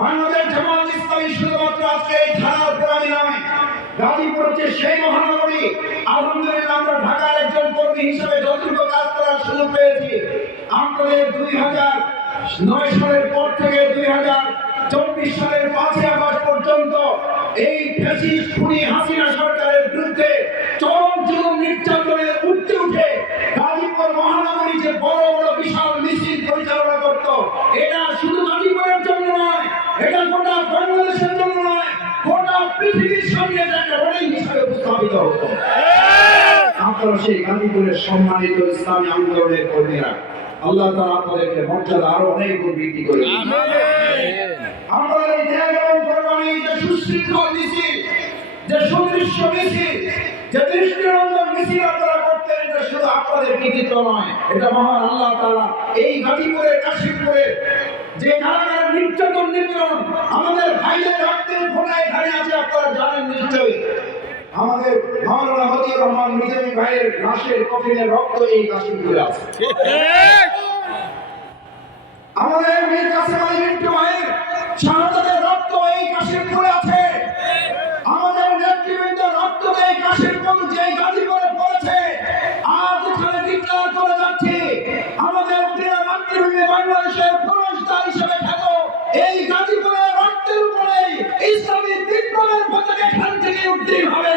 বাংলাদেশ জামাত ইসলামী শুধুমাত্র আজকে এই ধারার গোলামী নয়, গাজীপুর হচ্ছে সেই মহানগরী। আলহামদুলিল্লাহ আমরা ঢাকার একজন কর্মী হিসেবে যতটুকু কাজ করার সুযোগ পেয়েছি, আমাদের 2009 সালের পর থেকে 2024 সালের 5 আগস্ট পর্যন্ত এই ফ্যাসিস্ট খুনি হাসিনা সরকারের বিরুদ্ধে চরম জুলুম নির্যাতনের উঠতে উঠে গাজীপুর মহানগরী যে বড় বড় বিশাল মিছিল পরিচালনা করত, এটা শুধু গাজীপুরের জন্য নয়, এটা গোটা বাংলাদেশের জন্য নয়, গোটা পৃথিবীর সামনে একটা রোলিং হিসেবে উপস্থাপিত হতো। আপনারা সেই গাজীপুরের সম্মানিত ইসলামী আন্দোলনের কর্মীরা, আল্লাহ তাআলা আপনাদেরকে মর্যাদা আরো অনেক গুণ বৃদ্ধি করে দিন। আপনারা এই ত্যাগ এবং কোরবানি, যে সুশৃঙ্খল মিছিল, যে সুদৃশ্য মিছিল, যে দৃষ্টিনন্দন মিছিল আপনারা করতেন, এটা শুধু আপনাদের কৃতিত্ব নয়, এটা মহান আল্লাহ তাআলা এই গাজীপুরের কাশিমপুরের যে কারাগারের নির্যাতন নিপীড়ন আমাদের ভাইদের রক্তের ফোঁটায় এখানে আছে, আপনারা জানেন নিশ্চয়ই। আমাদের মাওলানা মতিউর রহমান নিজামী ভাইয়ের লাশের কফিনের রক্ত এই কাশিমপুরে আছে। আমাদের মীর কাসেম আলী মিন্টু ভাইয়ের শাহাদাতের রক্ত এই কাশিমপুরে আছে। আমাদের নেতৃবৃন্দের রক্ত এই কাশিমপুর যে গাজীপুরে পড়েছে, আজ এখানে ডিক্লার করে যাচ্ছে আমাদের প্রিয় মাতৃভূমি বাংলাদেশের পুরস্কার হিসেবে খ্যাত এই গাজীপুরের রক্তের উপরে ইসলামী বিপ্লবের পতাকা এখান থেকে উত্তীর্ণ হবে।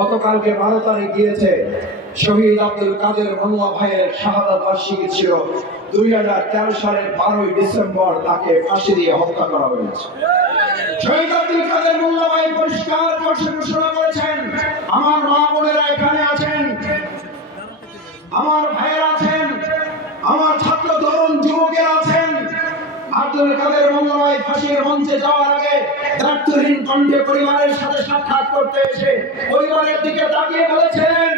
গতকালকে 12 তারিখ গিয়েছে শহীদ আব্দুল কাদের মোল্লা ভাইয়ের শাহাদাত বার্ষিকী ছিল। 2013 সালের 12 ডিসেম্বর তাকে ফাঁসি দিয়ে হত্যা করা হয়েছে। শহীদ আব্দুল কাদের মোল্লা ভাই পরিষ্কার ঘোষণা করেছেন, আমার মা বোনেরা এখানে আছেন, আমার ভাইয়েরা আছেন, আমার ছাত্র তরুণ যুবকেরা আছেন। আব্দুল কাদের মোল্লা ভাই ফাঁসির মঞ্চে যাওয়ার আগে দায়িত্বহীন কণ্ঠে পরিবারের সাথে সাক্ষাৎ করতে এসে পরিবারের দিকে তাকিয়ে বলেছেন,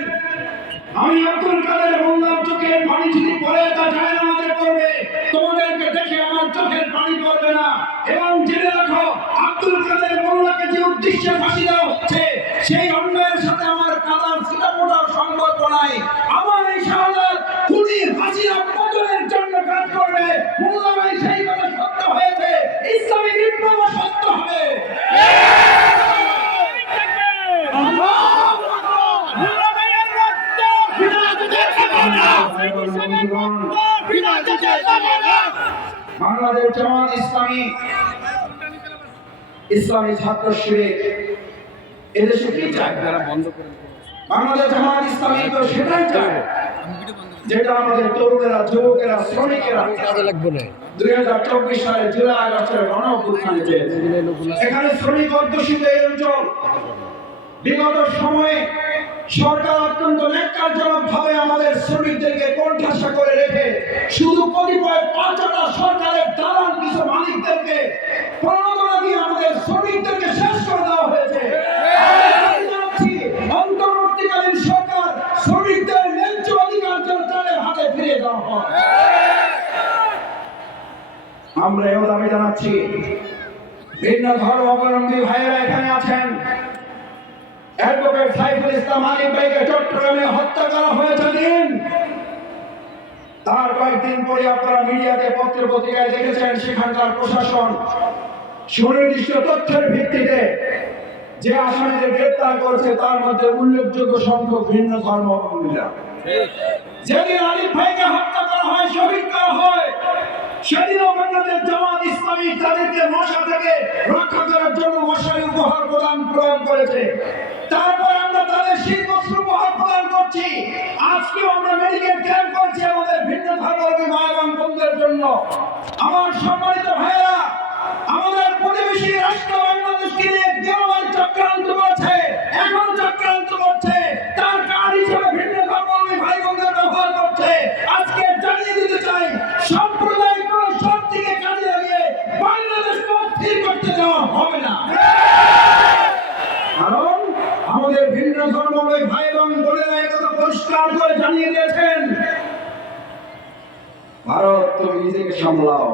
আমি আব্দুল কাদের মোল্লার চোখের পানি যদি পড়ে তা যায় আমাদের পড়বে, তোমাদেরকে দেখে আমার চোখের পানি পড়বে না। এবং জেনে রাখো, আব্দুল কাদের মোল্লাকে যে উদ্দেশ্যে ফাঁসি দেওয়া হচ্ছে, সেই অন্যায়ের সাথে আমার কাদার ছিটাফোঁটার সম্পর্ক নাই। আমার এই শাহাদাত খুনি হাসিনা পতনের জন্য কাজ করবে। মোল্লা ভাই সেই কথা সত্য হয়েছে, ইসলামী বিপ্লব সত্য হবে। বাংলাদেশ জামাত ইসলামী ছাত্র শিবির এদেশে কি চায়? বাংলাদেশ জামাত ইসলামী তো সেটাই চায় যেটা আমাদের তরুণেরা, যুবকেরা, শ্রমিকেরা 2024 সালের জুলাই আগস্টের গণঅভ্যুত্থানে চেয়েছে। এখানে শ্রমিক অধ্যুষিত এই অঞ্চল বিগত সময়ে সরকার অত্যন্ত ন্যাক্কারজনক ভাবে আমাদের শ্রমিকদেরকে কোণঠাসা করে রেখে শুধু কতিপয় পাঁচটা সরকারের দালাল কিছু মালিকদেরকে প্রণোদনা দিয়ে আমাদের শ্রমিকদেরকে শেষ করে দেওয়া হয়েছে। অন্তর্বর্তীকালীন সরকার শ্রমিকদের ন্যায্য অধিকার যেন তাদের হাতে ফিরিয়ে দেওয়া হয়। আমরা এও দাবি জানাচ্ছি, ভিন্ন ধর্মাবলম্বী ভাইয়েরা এখানে আছেন। অ্যাডভোকেট সাইফুল ইসলাম আলী ভাইকে চট্টগ্রামে হত্যা করা হয়েছে দিন, তার কয়েকদিন পরে আপনারা মিডিয়াতে পত্র পত্রিকায় দেখেছেন সেখানকার প্রশাসন সুনির্দিষ্ট তথ্যের ভিত্তিতে যে আসামিদের গ্রেপ্তার করেছে তার মধ্যে উল্লেখযোগ্য সংখ্যক ভিন্ন ধর্মাবলম্বীরা। যেদিন আলিফ ভাইকে হত্যা করা হয়, শহীদ করা হয়, সেদিনও বাংলাদেশ জামাত ইসলামী তাদেরকে মশা থেকে রক্ষা করার জন্য মশারি উপহার প্রদান করেছে। তারপর আমরা তাদের শীতবস্ত্র উপহার প্রদান করছি। আজকেও আমরা মেডিকেল ক্যাম্প করছি আমাদের ভিন্ন ধর্মাবলম্বী মা এবং বোনদের জন্য। আমার সম্মানিত ভাইয়েরা, আমাদের প্রতিবেশী রাষ্ট্র বাংলাদেশকে নিয়ে বেরোবার চক্রান্ত করছে, এখন চক্রান্ত করছে, তার কারণ হিসেবে ভিন্ন ধর্মাবলম্বী ভাই বোনদের ব্যবহার করছে। আজকে জানিয়ে দিতে চাই, সাম্প্রদায়িক কোন শক্তিকে কাজে লাগিয়ে বাংলাদেশকে অস্থির করতে দেওয়া হবে না। কারণ আমাদের ভিন্ন ধর্মাবলম্বী ভাই এবং বোনেরা একথা পরিষ্কার করে জানিয়ে দিয়েছেন, ভারত তুমি নিজেকে সামলাও।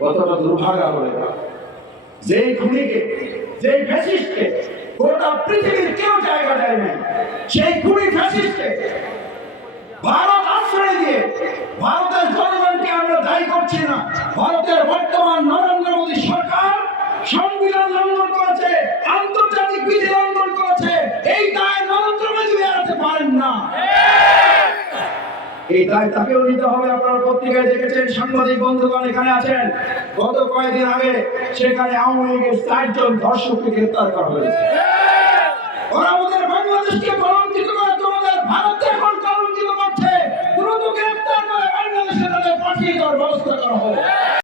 কতটা দুর্ভাগা বলে যেই খুনিকে, যেই ফ্যাসিস্টকে গোটা পৃথিবীর কেউ জায়গা দেয় না, সেই খুনি ফ্যাসিস্টকে ভারত আশ্রয় দিয়ে, ভারতের জনগণকে আমরা দায়ী করছি না, ভারতের বর্তমান নরেন্দ্র মোদী সরকার সংবিধান লঙ্ঘন করেছে, আন্তর্জাতিক বিধি লঙ্ঘন করেছে, এই দায় নরেন্দ্র মোদী এড়াতে পারেন না। এই দায় তাকেও নিতে হবে। আপনারা পত্রিকায় দেখেছেন, সাংবাদিক বন্ধুগণ এখানে আছেন, গত কয়েকদিন আগে সেখানে আওয়ামী লীগের 4 জন ধর্ষককে গ্রেফতার করা হয়েছে। ওরা আমাদের বাংলাদেশকে কলঙ্কিত করে, তোমাদের ভারতকে এখন কলঙ্কিত করছে। দ্রুত গ্রেফতার করে বাংলাদেশে তাদের পাঠিয়ে দেওয়ার ব্যবস্থা করা হোক।